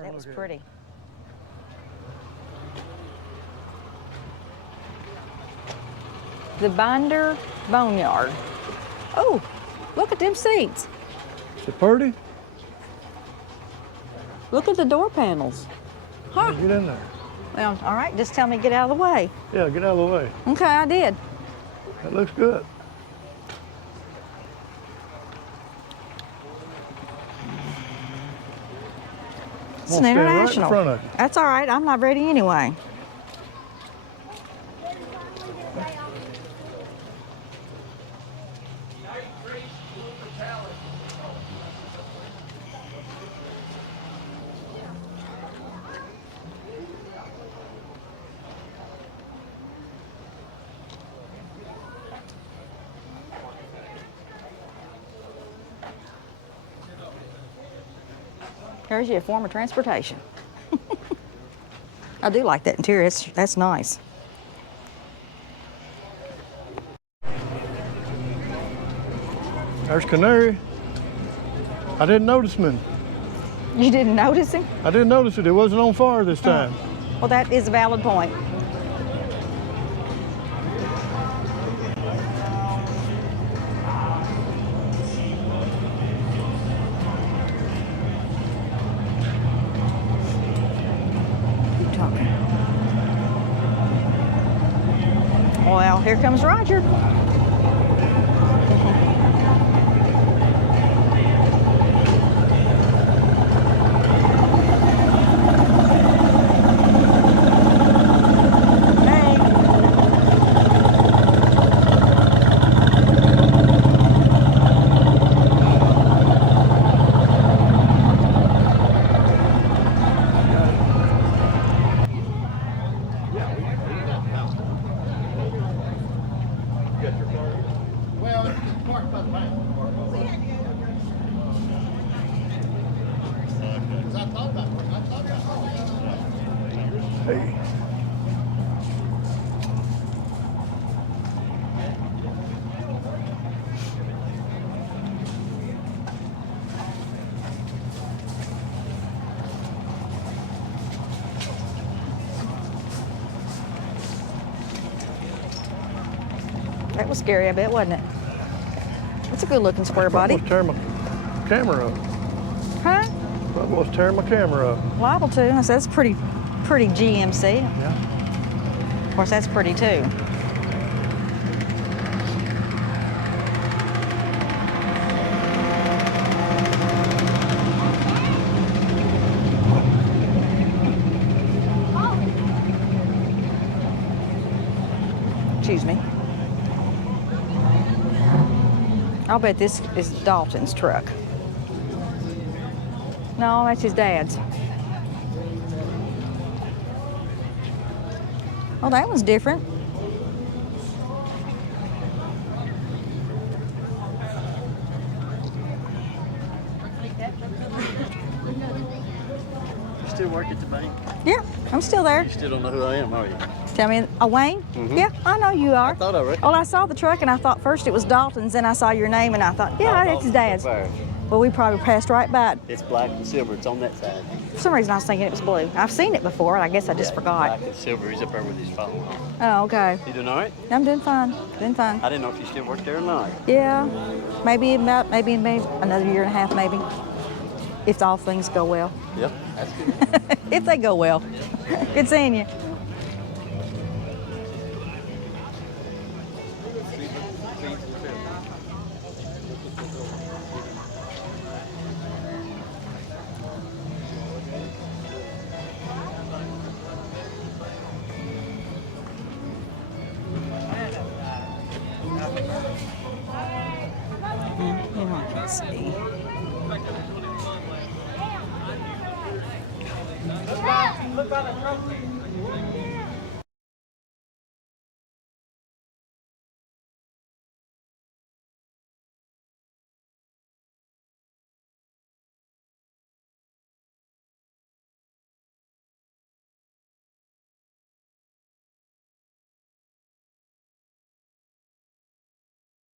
That was pretty. The Binder Boneyard. Oh, look at them seats. Is it pretty? Look at the door panels. Huh. Get in there. Well, all right, just tell me to get out of the way. Yeah, get out of the way. Okay, I did. That looks good. It's an international. Right in front of you. That's all right, I'm not ready anyway. There's your form of transportation. I do like that interior. That's nice. There's Canary. I didn't notice him. You didn't notice him? I didn't notice it. It wasn't on fire this time. Well, that is a valid point. Well, here comes Roger. Hey. That was scary, I bet, wasn't it? That's a good looking square body. Almost tear my camera up. Huh? Almost tear my camera up. Liable to. I said, that's pretty GMC. Yeah. Of course, that's pretty too. Excuse me. I'll bet this is Dalton's truck. No, that's his dad's. Oh, that one's different. You still work at the bank? Yeah, I'm still there. You still don't know who I am, are you? Tell me, Wayne? Mhm. Yeah, I know you are. I thought I recognized. Well, I saw the truck and I thought first it was Dalton's, then I saw your name and I thought, yeah, that's his dad's. Well, we probably passed right by it. It's black and silver. It's on that side. For some reason, I was thinking it was blue. I've seen it before, and I guess I just Yeah, forgot. Black and silver. He's up there with his phone. Oh, okay. You doing all right? I'm doing fine. Doing fine. I didn't know if you still worked there or not. Yeah, maybe in another year and a half, maybe, if all things go well. Yep, that's good. If they go well. Good seeing you. You know, I can't see. Look by the trophy.